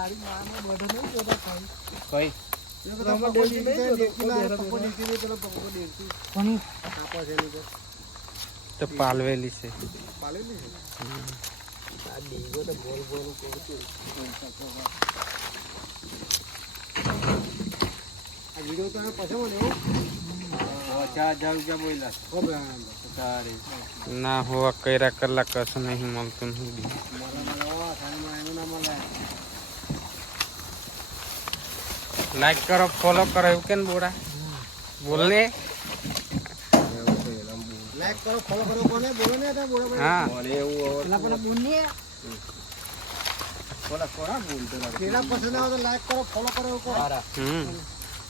તારી માનો બઢો નહીં જોતા કઈ કઈ એ બધા પપ્પો દેખી પેલો પપ્પો દેખી પણ કાપા છે ની તો પાલવેલી છે પાલેલી છે આ દીવો તો બોલ બોલ કરતું આ વિડિયો તો પછી મને 5000 રૂપિયા બોલ્યા હો બેન તારે ના હોવા કર્યા કલાક કશું નહીં મળતું નહીં લાઈક કરો ફોલો કરો એવું કેમ બોરા બોલને લાઈક કરો ફોલો કરો કોને બોલો ને આ બોલો હા મને એવું પેલા પણ બોલને કોલા કોરા બોલતો લાગે પેલા પસંદ આવે તો લાઈક કરો ફોલો કરો એવું કરો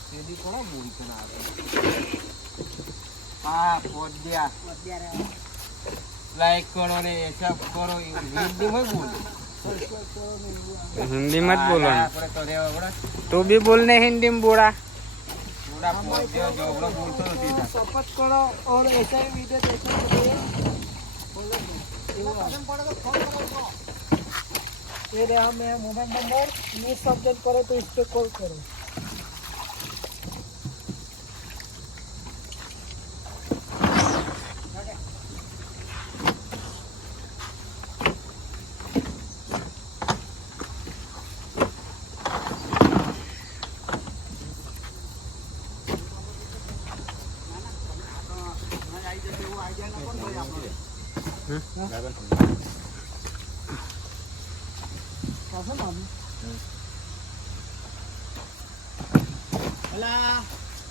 તેદી કોરા બોલતો ના આવે હા પોડ્યા લાઈક કરો ને સબ કરો હિન્દી માં બોલ हिंदी मत बोलो तू भी बोलने हिंदी में बोला सपोर्ट करो और ऐसा ही वीडियो देखने के लिए ये रहा मैं मोबाइल नंबर ये सब्जेक्ट करो तो इस पे कॉल करो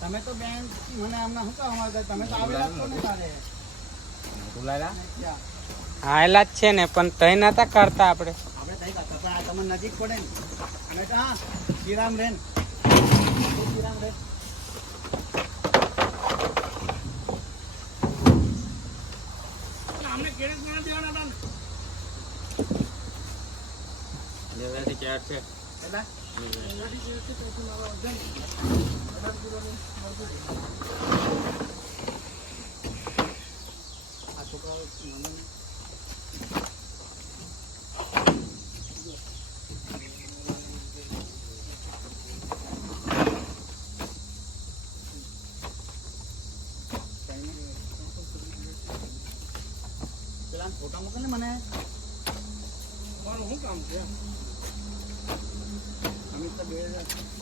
તમે તો બેન મને આમના શું કહો તમે તો આવેલા છો ને તારે બોલાયલા આયેલા જ છે ને પણ તઈ નતા કરતા આપણે તઈ કરતા પણ આ તમને નજીક પડે ને અમે તો હા શ્રીરામ રેન શ્રીરામ રેન અમને કેડે ના દેવાના હતા લેવાથી ક્યાં છે એલા એલાથી જે છે તો મારો વજન 18 કિલોની મરજી આ છોકરાઓ મને પેલા ફોટા મોકલ ને મને તમારું શું કામ છે અમિત તો 2000